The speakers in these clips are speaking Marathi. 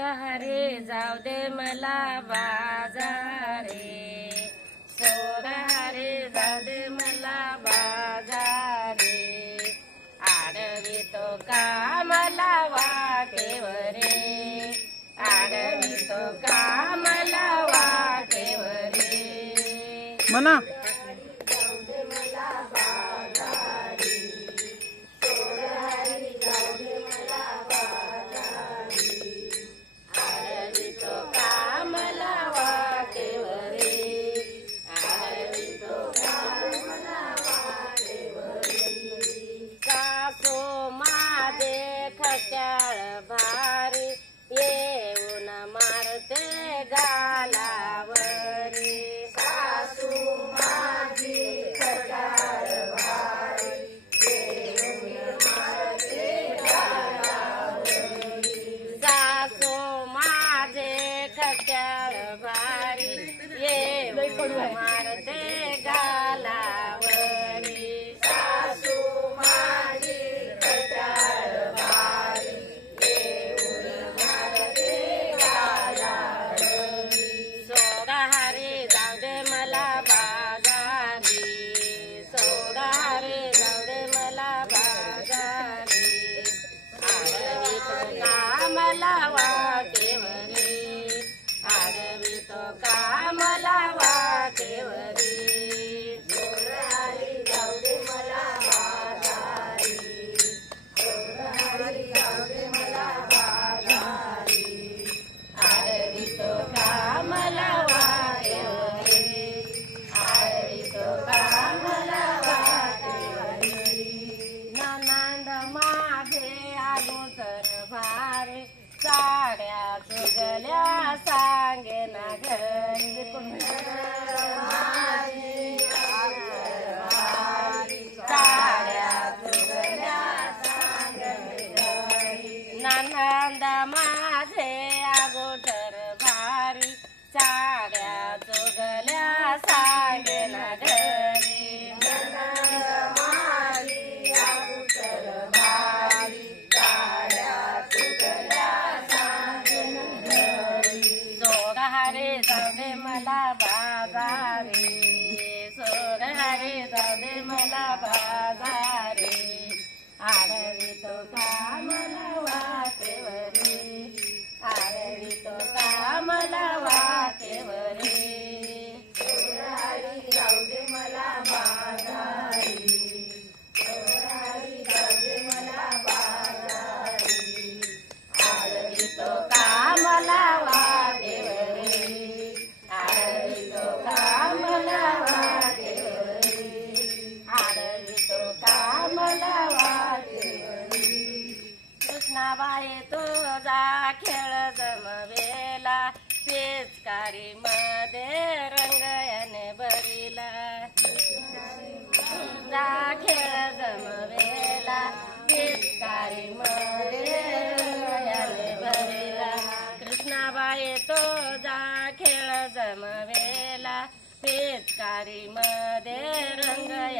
हरे जाऊ दे मला बाजारे सोडा हरे जाऊ दे मला बाजारे आडवी तो कामला वाटेवरे आडवी तो का भारी येऊन मारते गालावरी. सासू माझी खट्याळ भारी येऊन मारते सासू माझे खट्याळ भारी येऊन मारते साड्या चुगल्या सांगे ना घरी साड्या चुगल्या सांगे हरे जाऊ दे मला बाजारे. सोन हरे जाऊ दे मला बाजारे. पेचकारी मध्ये रंगयाने भरिला तुझा खेळ जमवेला. पेचकारी मध्ये रंगयाने भरिला कृष्णाबाई जा खेळ जमवेला. पेचकारी मध्ये रंगया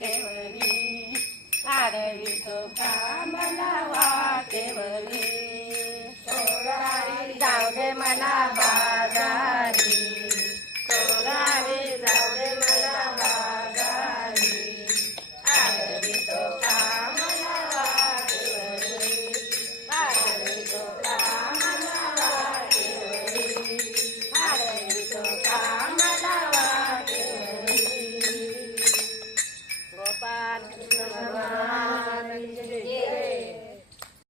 वाटेवरी. आडवी तो मला वाटेवरी. जाऊ दे मला बाजारी